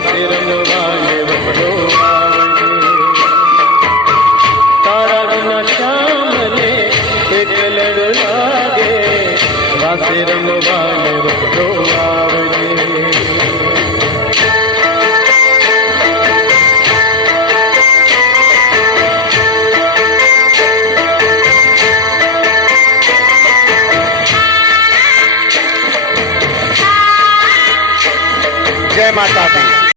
રાસે રમવાને વપરો આવજે તારા વિના શ્યામને એકલડ લાગે રાસે રમવાને વપરો આવજે जय माता दी।